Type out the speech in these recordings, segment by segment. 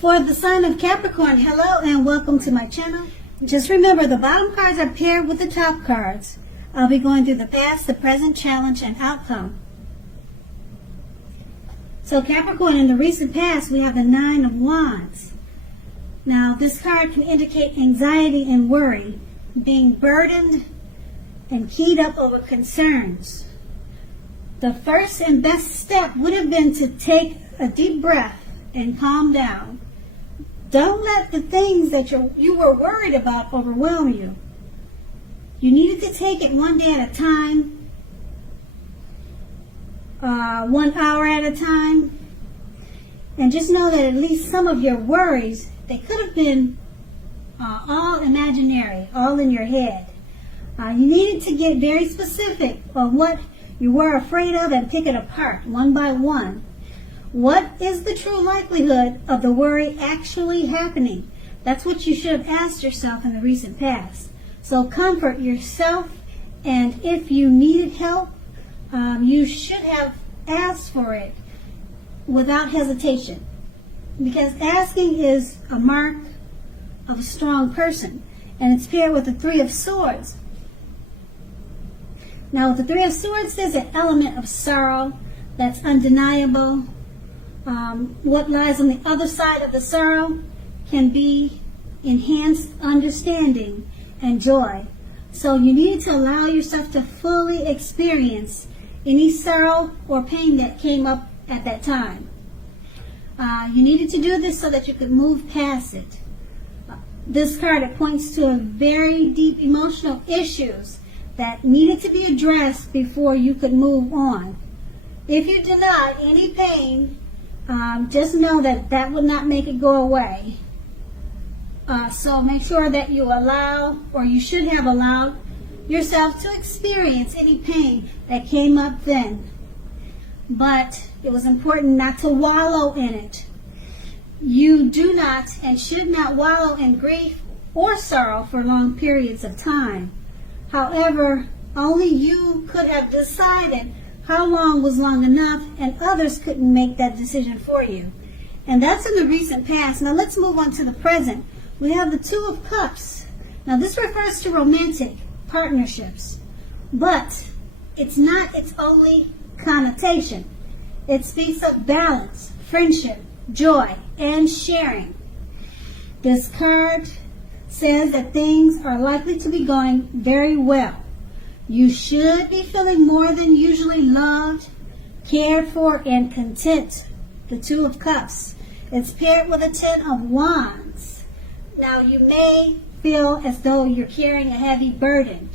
For the sign of Capricorn, hello and welcome to my channel. Just remember, the bottom cards are paired with the top cards. I'll be going through the past, the present, challenge, and outcome. So Capricorn, in the recent past, we have the Nine of Wands. Now, this card can indicate anxiety and worry, being burdened and keyed up over concerns. The first and best step would have been to take a deep breath and calm down. Don't let the things that you were worried about overwhelm you. You needed to take it one day at a time, 1 hour at a time, and just know that at least some of your worries, they could have been all imaginary, all in your head. You needed to get very specific on what you were afraid of and pick it apart one by one. What is the true likelihood of the worry actually happening? That's what you should have asked yourself in the recent past. So comfort yourself, and if you needed help, you should have asked for it without hesitation. Because asking is a mark of a strong person, and it's paired with the Three of Swords. Now, with the Three of Swords, there's an element of sorrow that's undeniable. What lies on the other side of the sorrow can be enhanced understanding and joy. So you need to allow yourself to fully experience any sorrow or pain that came up at that time. You needed to do this so that you could move past it. This card, it points to very deep emotional issues that needed to be addressed before you could move on. If you deny any pain, just know that that would not make it go away. So make sure that you allow, or you should have allowed, yourself to experience any pain that came up then. But it was important not to wallow in it. You do not and should not wallow in grief or sorrow for long periods of time. However, only you could have decided how long was long enough, and others couldn't make that decision for you. And that's in the recent past. Now let's move on to the present. We have the Two of Cups. Now this refers to romantic partnerships, but it's not its only connotation. It speaks of balance, friendship, joy, and sharing. This card says that things are likely to be going very well. You should be feeling more than usually loved, cared for, and content. The Two of Cups. It's paired with a Ten of Wands. Now you may feel as though you're carrying a heavy burden.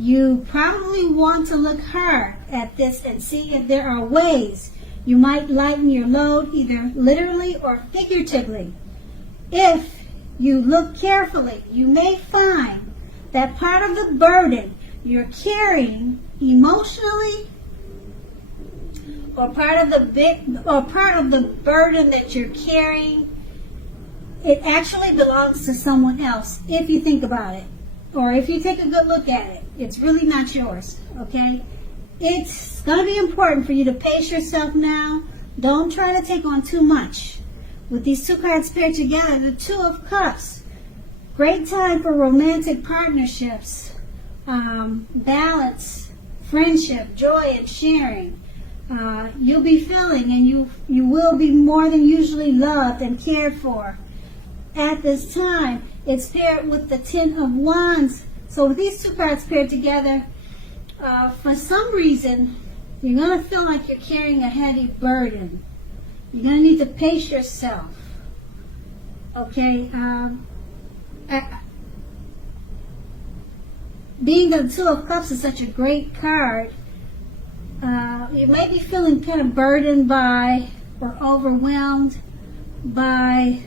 You probably want to look hard at this and see if there are ways you might lighten your load, either literally or figuratively. If you look carefully, you may find that part of the burden you're carrying emotionally, or part of the burden that you're carrying, it actually belongs to someone else. If you think about it, or if you take a good look at it, it's really not yours. Okay, it's going to be important for you to pace yourself now. Don't try to take on too much. With these two cards paired together, the Two of Cups, great time for romantic partnerships. Balance, friendship, joy, and sharing. You'll be feeling, and you will be more than usually loved and cared for. At this time, it's paired with the Ten of Wands. So with these two cards paired together, for some reason, you're going to feel like you're carrying a heavy burden. You're going to need to pace yourself. Okay? Being the Two of Cups is such a great card, you may be feeling kind of burdened by or overwhelmed by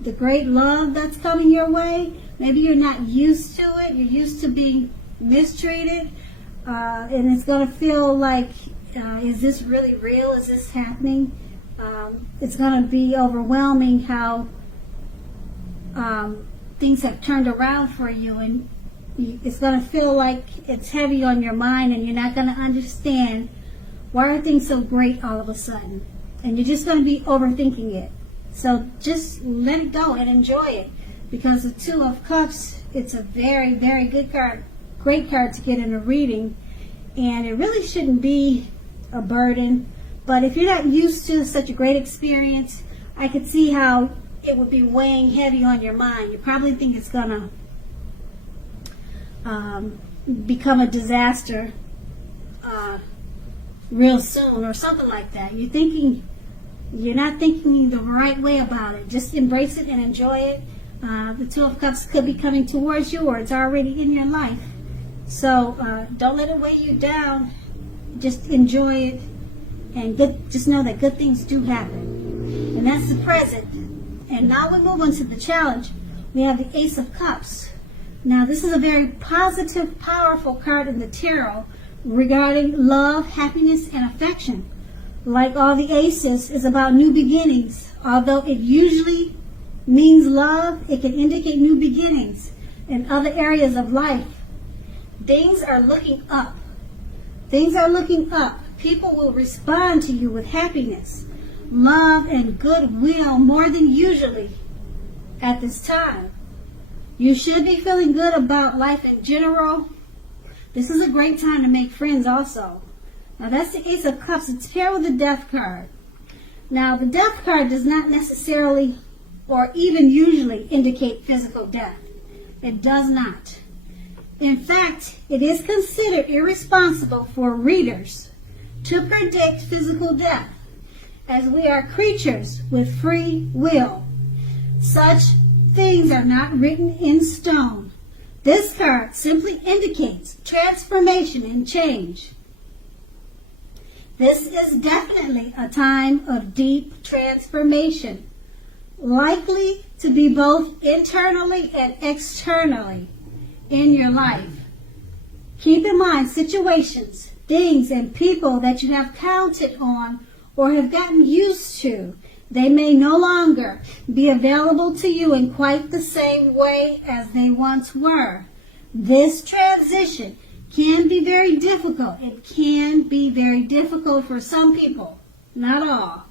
the great love that's coming your way. Maybe you're not used to it. You're used to being mistreated, and it's going to feel like, is this really real? Is this happening? It's going to be overwhelming how things have turned around for you, and it's going to feel like it's heavy on your mind, and you're not going to understand why are things so great all of a sudden, and you're just going to be overthinking it. So just let it go and enjoy it. Because the Two of Cups, it's a very, very good card, great card to get in a reading. And it really shouldn't be a burden. But if you're not used to such a great experience, I could see how it would be weighing heavy on your mind. You probably think it's going to become a disaster real soon or something like that. You're not thinking the right way about it. Just embrace it and enjoy it. The Two of Cups could be coming towards you, or it's already in your life. So don't let it weigh you down. Just enjoy it, and just know that good things do happen. And that's the present. And now we move on to the challenge. We have the Ace of Cups. Now this is a very positive, powerful card in the tarot regarding love, happiness, and affection. Like all the aces, is about new beginnings. Although it usually means love, it can indicate new beginnings in other areas of life. Things are looking up. Things are looking up. People will respond to you with happiness, love, and goodwill more than usually at this time. You should be feeling good about life in general. This is a great time to make friends also. Now that's the Ace of Cups. It's paired with the Death card. Now the Death card does not necessarily or even usually indicate physical death. It does not. In fact, it is considered irresponsible for readers to predict physical death, as we are creatures with free will. Such things are not written in stone. This card simply indicates transformation and change. This is definitely a time of deep transformation, likely to be both internally and externally in your life. Keep in mind situations, things, and people that you have counted on or have gotten used to. They may no longer be available to you in quite the same way as they once were. This transition can be very difficult. It can be very difficult for some people, not all,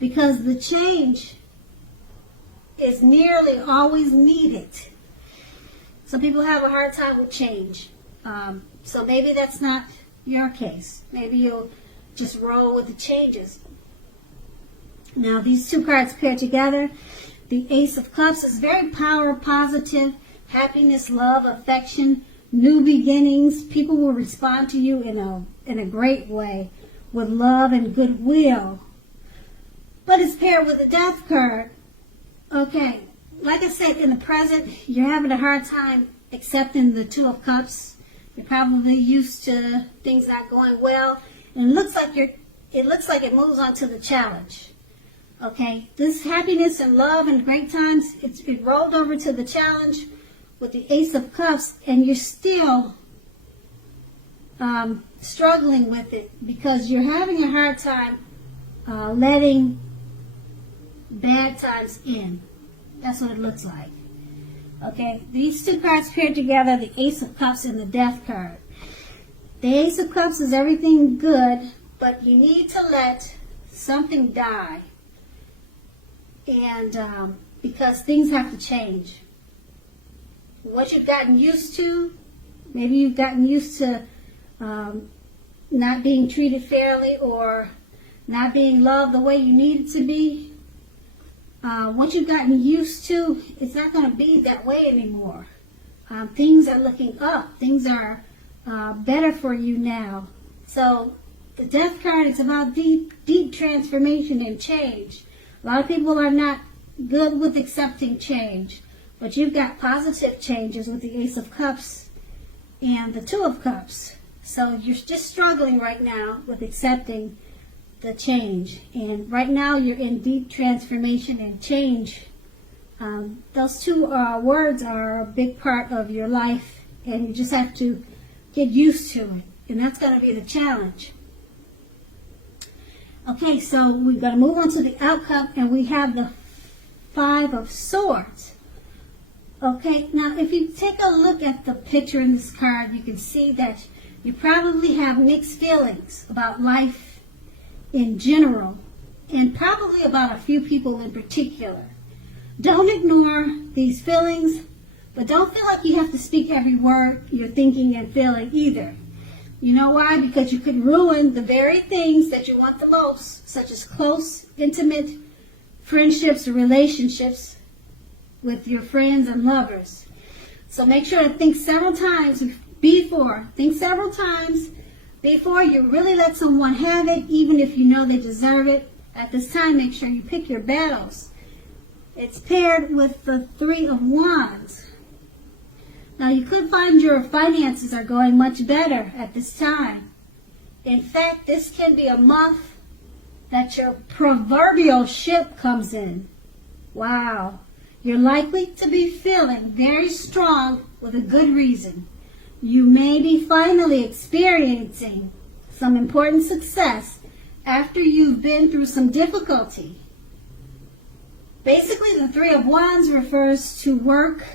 because the change is nearly always needed. Some people have a hard time with change. So maybe that's not your case. Maybe you'll just roll with the changes. Now these two cards paired together, the Ace of Cups is very power positive, happiness, love, affection, new beginnings. People will respond to you in a great way with love and goodwill. But it's paired with the Death card. Okay, like I said, in the present, you're having a hard time accepting the Two of Cups. You're probably used to things not going well, and it looks like it moves on to the challenge. Okay, this happiness and love and great times, it rolled over to the challenge with the Ace of Cups, and you're still struggling with it because you're having a hard time letting bad times in. That's what it looks like. Okay, these two cards paired together, the Ace of Cups and the Death card. The Ace of Cups is everything good, but you need to let something die. And because things have to change. What you've gotten used to, maybe you've gotten used to not being treated fairly or not being loved the way you need it to be. What you've gotten used to, it's not going to be that way anymore. Things are looking up. Things are better for you now. So the Death card is about deep transformation and change. A lot of people are not good with accepting change, but you've got positive changes with the Ace of Cups and the Two of Cups. So you're just struggling right now with accepting the change. And right now you're in deep transformation and change. Those two words are a big part of your life, and you just have to get used to it. And that's going to be the challenge. Okay, so we're going to move on to the outcome, and we have the Five of Swords. Okay, now if you take a look at the picture in this card, you can see that you probably have mixed feelings about life in general. and probably about a few people in particular. Don't ignore these feelings, but don't feel like you have to speak every word you're thinking and feeling either. You know why? Because you could ruin the very things that you want the most, such as close, intimate friendships or relationships with your friends and lovers. So make sure to think several times before you really let someone have it, even if you know they deserve it. At this time, make sure you pick your battles. It's paired with the Three of Wands. Now, you could find your finances are going much better at this time. In fact, this can be a month that your proverbial ship comes in. Wow. You're likely to be feeling very strong with a good reason. You may be finally experiencing some important success after you've been through some difficulty. Basically, the Three of Wands refers to work,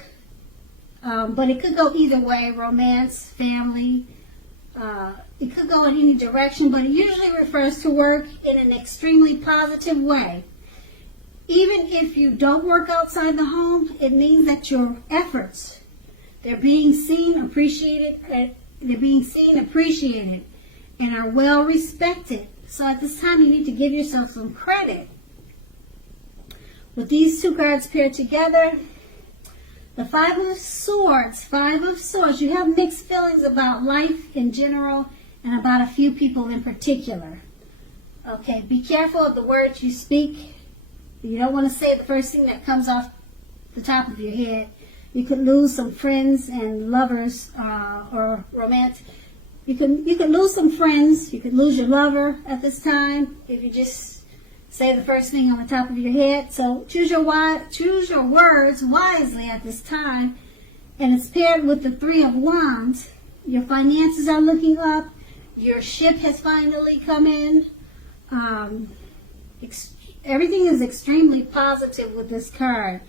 but it could go either way, romance, family. It could go in any direction, but it usually refers to work in an extremely positive way. Even if you don't work outside the home, it means that your efforts, they're being seen, appreciated, and are well respected. So at this time, you need to give yourself some credit. With these two cards paired together, the Five of Swords, you have mixed feelings about life in general and about a few people in particular. Okay, be careful of the words you speak. You don't want to say the first thing that comes off the top of your head. You could lose some friends and lovers or romance. You could lose some friends. You could lose your lover at this time if you just say the first thing on the top of your head. So choose your words wisely at this time. And it's paired with the Three of Wands. Your finances are looking up. Your ship has finally come in. Everything is extremely positive with this card.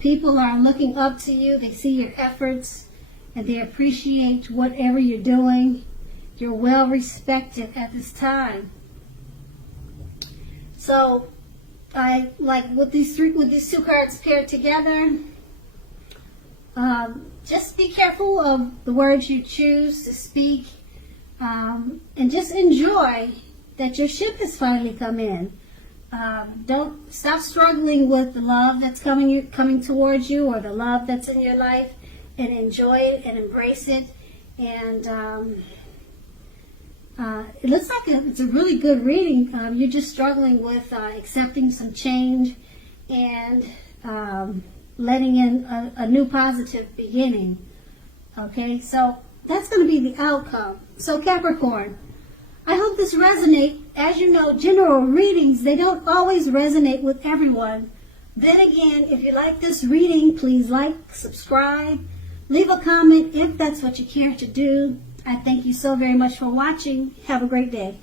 People are looking up to you. They see your efforts and they appreciate whatever you're doing. You're well respected at this time. So, I like with these two cards paired together. Just be careful of the words you choose to speak, and just enjoy that your ship has finally come in. Don't stop struggling with the love that's coming towards you, or the love that's in your life, and enjoy it and embrace it. And it looks like it's a really good reading. You're just struggling with accepting some change and letting in a new positive beginning. Okay, so that's going to be the outcome. So Capricorn, I hope this resonates. As you know, general readings, they don't always resonate with everyone. Then again, if you like this reading, please like, subscribe, leave a comment if that's what you care to do. I thank you so very much for watching. Have a great day.